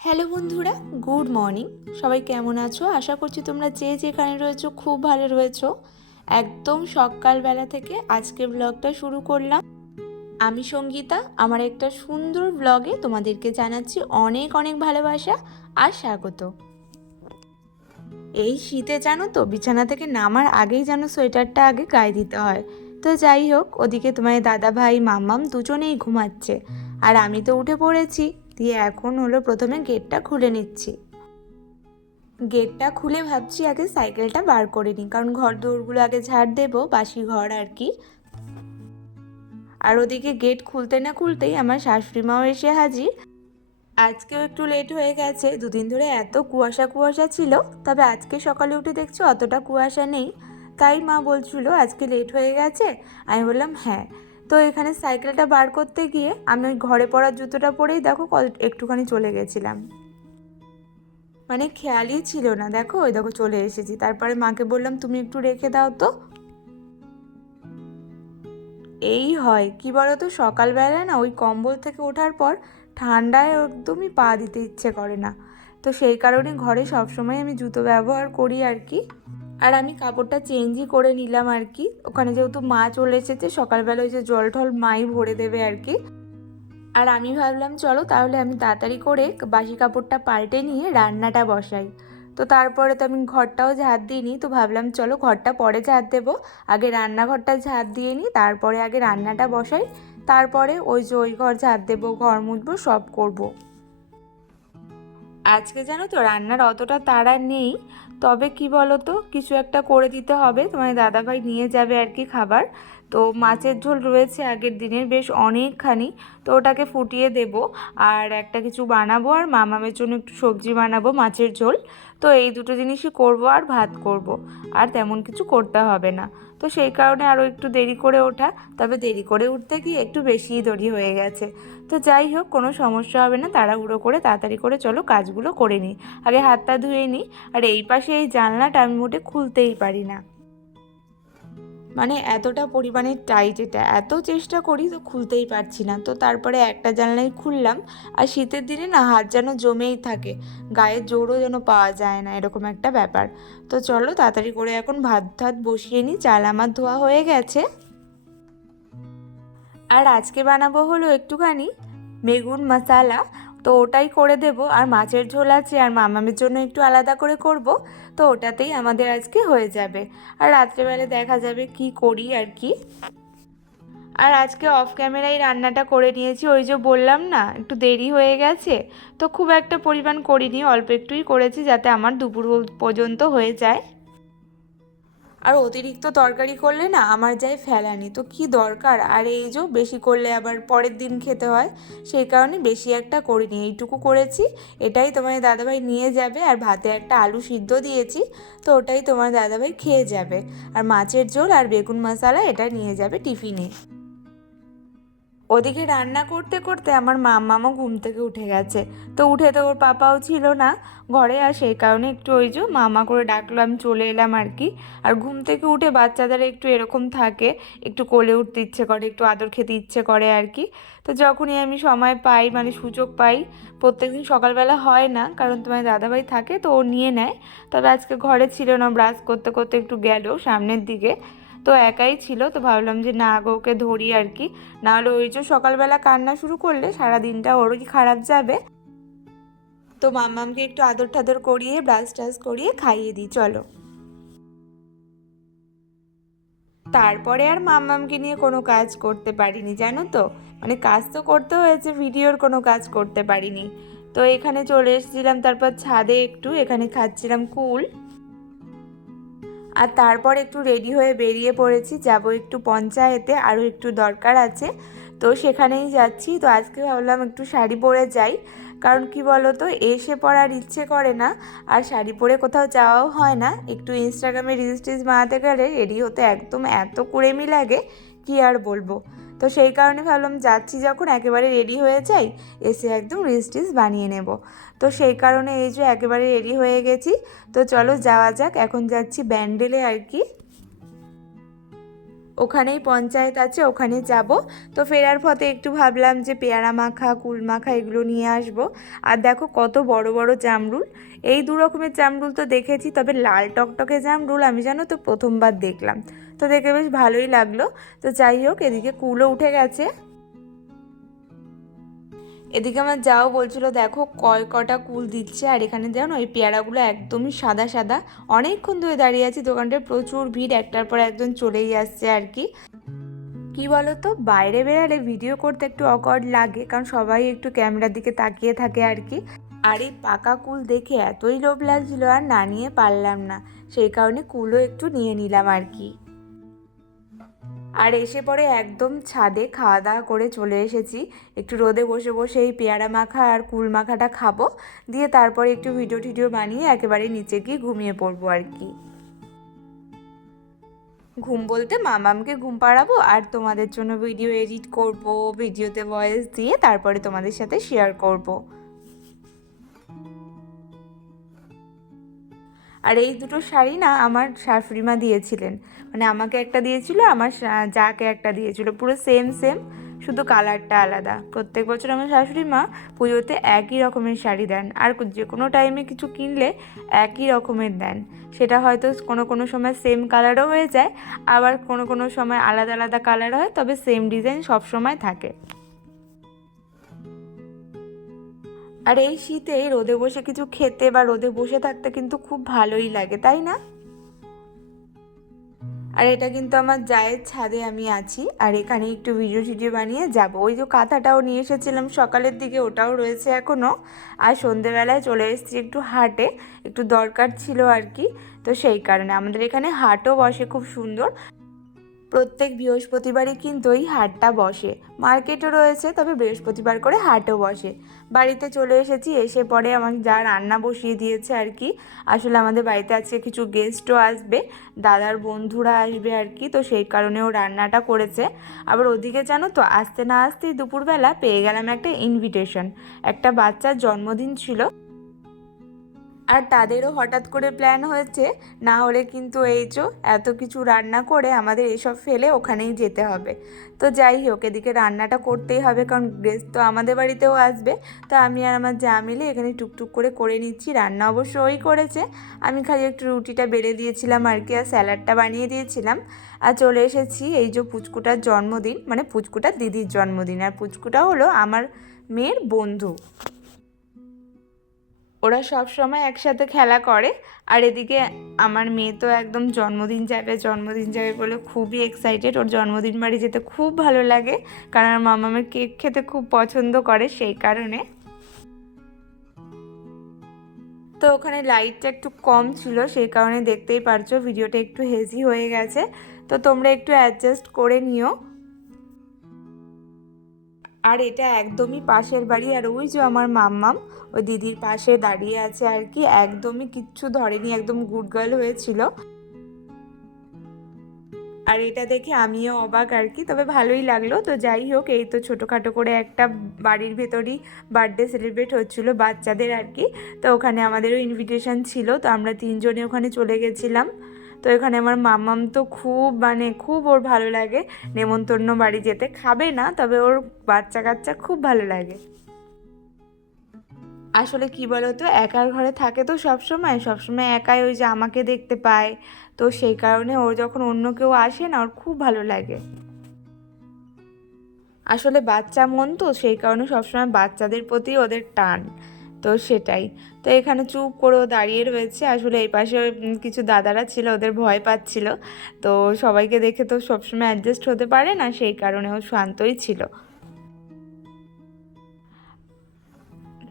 Hello বন্ধুরা, good morning. সবাই কেমন আছো? আশা করছি তোমরা যে যেখানে রয়েছো খুব ভালো রয়েছো। একদম সকালবেলা থেকে আজকে ব্লগটা শুরু করলাম। আমি সঙ্গীতা, আমার একটা সুন্দর ব্লগে তোমাদেরকে জানাচ্ছি অনেক অনেক ভালোবাসা আর স্বাগত। এই শীতে জানো তো, বিছানা থেকে নামার আগেই যেন সোয়েটারটা আগে গায়ে দিতে হয়। তো যাই হোক, ওদিকে তোমার দাদা ভাই মাম্মাম দুজনেই ঘুমাচ্ছে, আর আমি তো উঠে পড়েছি। দিয়ে এখন হলো প্রথমে গেটটা খুলে নিচ্ছি। গেটটা খুলে ভাবছি আগে সাইকেলটা বার করে নিই, কারণ ঘর দৌড়গুলো আগে ঝাড় দেবো, বাসি ঘর আর কি। আর ওদিকে গেট খুলতে না খুলতেই আমার শাশুড়ি মাও এসে হাজির। আজকেও একটু লেট হয়ে গেছে, দুদিন ধরে এত কুয়াশা কুয়াশা ছিল, তবে আজকে সকালে উঠে দেখছি অতটা কুয়াশা নেই। তাই মা বলছিল আজকে লেট হয়ে গেছে। আমি বললাম হ্যাঁ। তো এখানে সাইকেলটা বার করতে গিয়ে আমি ওই ঘরে পরার জুতোটা পরেই দেখো একটুখানি চলে গেছিলাম, মানে খেয়ালই ছিল না। দেখো ওই দেখো চলে এসেছি। তারপরে মাকে বললাম তুমি একটু রেখে দাও তো। এই হয় কি বলো তো, সকালবেলা না ওই কম্বল থেকে ওঠার পর ঠান্ডায় একদমই পা দিতে ইচ্ছে করে না। তো সেই কারণে ঘরে সবসময় আমি জুতো ব্যবহার করি আর কি। আর আমি কাপড়টা চেঞ্জই করে নিলাম আর কি। ওখানে যেহেতু মা চলে এসেছে, সকালবেলা ওই যে জল টল মাই ভরে দেবে আর কি। আর আমি ভাবলাম চলো তাহলে আমি তাড়াতাড়ি করে বাসি কাপড়টা পাল্টে নিয়ে রান্নাটা বসাই। তো তারপরে তো আমি ঘরটাও ঝাড় দিইনি, তো ভাবলাম চলো ঘরটা পরে ঝাড় দেবো, আগে রান্নাঘরটা ঝাড় দিয়ে নিই, তারপরে আগে রান্নাটা বসাই। তারপরে ওই যে ওই ঘর ঝাড় দেবো, ঘর মুছবো, সব করব। আজকে জানো তো রান্নার অতটা তাড়া নেই, তবে কি বলো তো, কিছু একটা করে দিতে হবে। তোমার দাদাভাই নিয়ে যাবে আর কি খাবার। তো মাছের ঝোল রয়েছে আগের দিনের বেশ অনেকখানি, তো ওটাকে ফুটিয়ে দেব। আর একটা কিছু বানাবো, আর মামামের জন্য একটু সবজি বানাবো, মাছের ঝোল। তো এই দুটো জিনিসই করব, আর ভাত করব। আর তেমন কিছু করতে হবে না। তো সেই কারণে আরও একটু দেরি করে ওঠা, তবে দেরি করে উঠতে গিয়ে একটু বেশিই দেরি হয়ে গেছে। তো যাই হোক, কোনো সমস্যা হবে না, তাড়াহুড়ো করে তাড়াতাড়ি করে চলো কাজগুলো করে নিই। আগে হাতটা ধুয়ে নিই। আর এই পাশে এই জানলাটা আমি মোটে খুলতেই পারি না, মানে এতটা পরিমাণে টাইট, এটা এত চেষ্টা করি তো খুলতেই পারছি না। তো তারপরে একটা জানলাই খুললাম। আর শীতের দিনে না হাত যেন জমেই থাকে, গায়ের জোরও যেন পাওয়া যায় না, এরকম একটা ব্যাপার। তো চলো তাড়াতাড়ি করে এখন ভাত ভাত বসিয়ে নিই, চাল আমার ধোয়া হয়ে গেছে। আর আজকে বানাবো হলো একটুখানি বেগুন মশালা, তো ওটাই করে দেব। আর মাছের ঝোল আছে, আর মামামের জন্য একটু আলাদা করে করব। তো ওটাতেই আমাদের আজকে হয়ে যাবে। আর রাত্রেবেলা দেখা যাবে কি করি আর কি। আর আজকে অফ ক্যামেরায় রান্নাটা করে নিয়েছি, ওই যে বললাম না একটু দেরি হয়ে গেছে। তো খুব একটা পরিমাণ করিনি, অল্প একটুই করেছি যাতে আমার দুপুর পর্যন্ত হয়ে যায়। আর অতিরিক্ত তরকারি করলে না আমার যায় ফেলানি, তো কি দরকার। আর এই যে বেশি করলে আবার পরের দিন খেতে হয়, সেই কারণে বেশি একটা করিনি, এইটুকু করেছি। এটাই তোমার দাদাভাই নিয়ে যাবে। আর ভাতে একটা আলু সিদ্ধ দিয়েছি, তো ওটাই তোমার দাদাভাই খেয়ে যাবে। আর মাছের ঝোল আর বেগুন মশলা এটা নিয়ে যাবে টিফিনে। ওদিকে রান্না করতে করতে আমার মামামও ঘুম থেকে উঠে গেছে। তো উঠে তো ওর পাপাও ছিল না ঘরে, আর সেই কারণে একটু ওই যে মামা করে ডাকলো, আমি চলে এলাম আর কি। আর ঘুম থেকে উঠে বাচ্চাদের একটু এরকম থাকে, একটু কোলে উঠতে ইচ্ছে করে, একটু আদর খেতে ইচ্ছে করে আর কি। তো যখনই আমি সময় পাই, মানে সুযোগ পাই, প্রত্যেকদিন সকালবেলা হয় না কারণ তোমার দাদাভাই থাকে তো ও নিয়ে নেয়। তবে আজকে ঘরে ছিল না, ব্রাশ করতে করতে একটু গেল সামনের দিকে। তো একাই ছিল, তো ভাবলাম যে না গো ওকে ধরি আর কি। নাহলে ওই যে সকালবেলা কান্না শুরু করলে সারা দিনটা ওরই খারাপ যাবে। তো মাম্মামকে একটু আদর টাদর করিয়ে ব্রাশ টাশ করিয়ে খাইয়ে দিই চলো। তারপরে আর মাম্মামকে নিয়ে কোনো কাজ করতে পারিনি জানো তো, মানে কাজ তো করতে হয়েছে, ভিডিওর কোনো কাজ করতে পারিনি। তো এখানে চলে এসেছিলাম, তারপর ছাদে একটু এখানে খাচ্ছিলাম কুল। আর তারপর একটু রেডি হয়ে বেরিয়ে পড়েছি, যাব একটু পঞ্চায়েতে, আরও একটু দরকার আছে, তো সেখানেই যাচ্ছি। তো আজকে ভাবলাম একটু শাড়ি পরে যাই, কারণ কি বলো তো এসে পড়ার ইচ্ছে করে না। আর শাড়ি পরে কোথাও যাওয়াও হয় না, একটু ইনস্টাগ্রামে রিলস টিলস বানাতে গেলে রেডি হতে একদম এত কুড়েমি লাগে, কি আর বলবো। তো সেই কারণে ভাবলাম যাচ্ছি যখন একেবারে রেডি হয়ে যাই, এসে একদম রিলস টিলস বানিয়ে নেব। তো সেই কারণে এই যে একেবারে রেডি হয়ে গেছি। তো চলো যাওয়া যাক, এখন যাচ্ছি ব্যান্ডেলে আর কি। ওখানেই পঞ্চায়েত আছে, ওখানে যাব। তো ফেরার পথে একটু ভাবলাম যে পেয়ারা মাখা, কুল মাখা এগুলো নিয়ে আসব। আর দেখো কত বড় বড় জামরুল। এই দু রকমের জামরুল তো দেখেছি, তবে লাল টকটকে জামরুল আমি জানো তো প্রথমবার দেখলাম। তো দেখে বেশ ভালোই লাগলো। তো যাই হোক, এদিকে কুলও উঠে গেছে। এদিকে আমার যাও বলছিল দেখো কটা কুল দিচ্ছে। আর এখানে জানো এই পেয়ারাগুলো একদমই সাদা সাদা। অনেকক্ষণ ধরে দাঁড়িয়ে আছি, দোকানটায় প্রচুর ভিড়, একটার পর একজন চলেই আসছে আর কি। কি বলতো, বাইরে বেরালে ভিডিও করতে একটু অকওয়ার্ড লাগে, কারণ সবাই একটু ক্যামেরার দিকে তাকিয়ে থাকে আর কি। আর এই পাকা কুল দেখে এতই লোভ লাগছিল, আর না নিয়ে পারলাম না, সেই কারণে কুলও একটু নিয়ে নিলাম আর কি। আর এসে পরে একদম ছাদে খাওয়া দাওয়া করে চলে এসেছি। একটু রোদে বসে বসে এই পেয়ারা মাখা আর কুল মাখাটা খাবো, দিয়ে তারপরে একটু ভিডিও টিডিও বানিয়ে একেবারে নিচে গিয়ে ঘুমিয়ে পড়বো আর কি। ঘুম বলতে মামামকে ঘুম পাড়াবো, আর তোমাদের জন্য ভিডিও এডিট করব, ভিডিওতে ভয়েস দিয়ে তারপরে তোমাদের সাথে শেয়ার করব। আর এই দুটো শাড়ি না আমার শাশুড়ি মা দিয়েছিলেন, মানে আমাকে একটা দিয়েছিল, আমার যাকে একটা দিয়েছিল, পুরো সেম সেম, শুধু কালারটা আলাদা। প্রত্যেক বছর আমার শাশুড়ি মা পুজোতে একই রকমের শাড়ি দেন, আর যে কোনো টাইমে কিছু কিনলে একই রকমের দেন। সেটা হয়তো কোনো কোনো সময় সেম কালারও হয়ে যায়, আবার কোনো কোনো সময় আলাদা আলাদা কালার হয়, তবে সেম ডিজাইন সব সময় থাকে। আর এই শীতে রোদে বসে কিছু খেতে বা রোদে বসে থাকতে কিন্তু খুব ভালোই লাগে, তাই না? আর এটা কিন্তু আমার জায়ের ছাদে আমি আছি, আর এখানে একটু ভিডিও টিডিও বানিয়ে যাব। ওই যে কাঁথাটাও নিয়ে এসেছিলাম সকালের দিকে, ওটাও রয়েছে এখনও। আর সন্ধেবেলায় চলে এসেছি একটু হাটে, একটু দরকার ছিল আর কি। তো সেই কারণে আমাদের এখানে হাটও বসে খুব সুন্দর। প্রত্যেক বৃহস্পতিবারই কিন্তু এই হাটটা বসে। মার্কেটও রয়েছে, তবে বৃহস্পতিবার করে হাটও বসে। বাড়িতে চলে এসেছি, এসে পরে আমার যা রান্না বসিয়ে দিয়েছে আর কি। আসলে আমাদের বাড়িতে আজকে কিছু গেস্টও আসবে, দাদার বন্ধুরা আসবে আর কি, তো সেই কারণে ও রান্নাটা করেছে। আবার ওদিকে জানো তো, আসতে না আসতেই দুপুরবেলা পেয়ে গেলাম একটা ইনভিটেশন। একটা বাচ্চার জন্মদিন ছিল, আর তাদেরও হঠাৎ করে প্ল্যান হয়েছে, না হলে কিন্তু এই যে এত কিছু রান্না করে আমাদের এসব ফেলে ওখানেই যেতে হবে। তো যাই হোক, এদিকে রান্নাটা করতেই হবে, কারণ গেস্ট তো আমাদের বাড়িতেও আসবে। তো আমি আর আমার যা মিলে এখানে টুকটুক করে নিচ্ছি। রান্না অবশ্য ওই করেছে, আমি খালি একটু রুটিটা বেড়ে দিয়েছিলাম আর কি, আর স্যালাডটা বানিয়ে দিয়েছিলাম। আর চলে এসেছি এই যে পুচকুটার জন্মদিন, মানে পুচকুটার দিদির জন্মদিন, আর পুচকুটা হলো আমার মেয়ের বন্ধু। ওরা সব সময় একসাথে খেলা করে। আর এদিকে আমার মেয়ে তো একদম জন্মদিন যাবে বলে খুবই এক্সাইটেড। ওর জন্মদিন বাড়ি যেতে খুব ভালো লাগে, কারণ আমার মামামের কেক খেতে খুব পছন্দ করে, সেই কারণে। তো ওখানে লাইটটা একটু কম ছিল, সেই কারণে দেখতেই পারছো ভিডিওটা একটু হেজি হয়ে গেছে। তো তোমরা একটু অ্যাডজাস্ট করে নিও। আর এটা একদমই পাশের বাড়ি, আর ওই যে আমার মাম্মাম ওই দিদির পাশে দাঁড়িয়ে আছে আর কি, একদমই কিচ্ছু ধরেনি, একদম গুড গার্ল হয়েছিল। আর এটা দেখে আমিও অবাক আর কি, তবে ভালোই লাগলো। তো যাই হোক, এই তো ছোটোখাটো করে একটা বাড়ির ভেতরই বার্থডে সেলিব্রেট হচ্ছিল বাচ্চাদের আর কি। তো ওখানে আমাদেরও ইনভিটেশন ছিল, তো আমরা তিনজনে ওখানে চলে গেছিলাম। তো এখানে আমার মাম্মাম তো খুব ওর ভালো লাগে নেমন্তন্ন বাড়ি যেতে। খাবে না, তবে ওর বাচ্চা কাচ্চা খুব ভালো লাগে। আসলে কি বলতো, একার ঘরে থাকে তো সবসময় সবসময় একাই, ওই যে আমাকে দেখতে পায়। তো সেই কারণে ওর যখন অন্য কেউ আসে না, ওর খুব ভালো লাগে। আসলে বাচ্চা মন তো, সেই কারণে সবসময় বাচ্চাদের প্রতি ওদের টান। তো সেটাই। তো এখানে চুপ করেও দাঁড়িয়ে রয়েছে। আসলে এই পাশে কিছু দাদারা ছিল, ওদের ভয় পাচ্ছিল। তো সবাইকে দেখে তো সবসময় অ্যাডজাস্ট হতে পারে না, সেই কারণে ও শান্তই ছিল।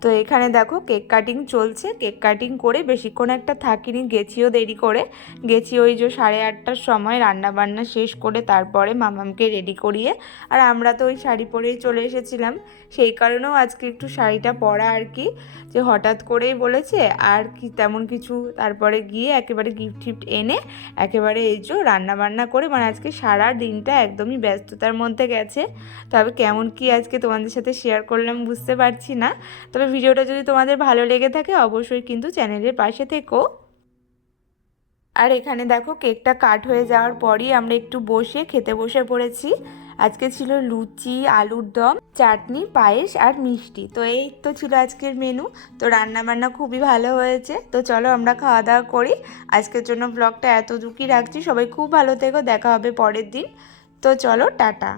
তো এখানে দেখো কেক কাটিং চলছে। কেক কাটিং করে বেশিক্ষণ একটা থাকিনি, গেছিও দেরি করে। গেছি ওই যে 8:30টার সময়, রান্না বান্না শেষ করে তারপরে মামামকে রেডি করিয়ে। আর আমরা তো ওই শাড়ি পরেই চলে এসেছিলাম, সেই কারণেও আজকে একটু শাড়িটা পরা আর কি, যে হঠাৎ করেই বলেছে আর কি তেমন কিছু। তারপরে গিয়ে একেবারে গিফট টিফট এনে একেবারে এই যে রান্না বান্না করে, মানে আজকে সারা দিনটা একদমই ব্যস্ততার মধ্যে গেছে। তবে কেমন কি আজকে তোমাদের সাথে শেয়ার করলাম বুঝতে পারছি না। তবে ভিডিওটা যদি তোমাদের ভালো লেগে থাকে অবশ্যই কিন্তু চ্যানেলের পাশে থেকো। আর এখানে দেখো কেকটা কাট হয়ে যাওয়ার পরই আমরা একটু বসে খেতে বসে পড়েছি। আজকে ছিল লুচি, আলুর দম, চাটনি, পায়েস আর মিষ্টি। তো এই তো ছিল আজকের মেনু। তো রান্না বান্না খুবই ভালো হয়েছে। তো চলো আমরা খাওয়া দাওয়া করি। আজকের জন্য ব্লগটা এতটুকুই রাখছি। সবাই খুব ভালো থেকো, দেখা হবে পরের দিন। তো চলো, টাটা।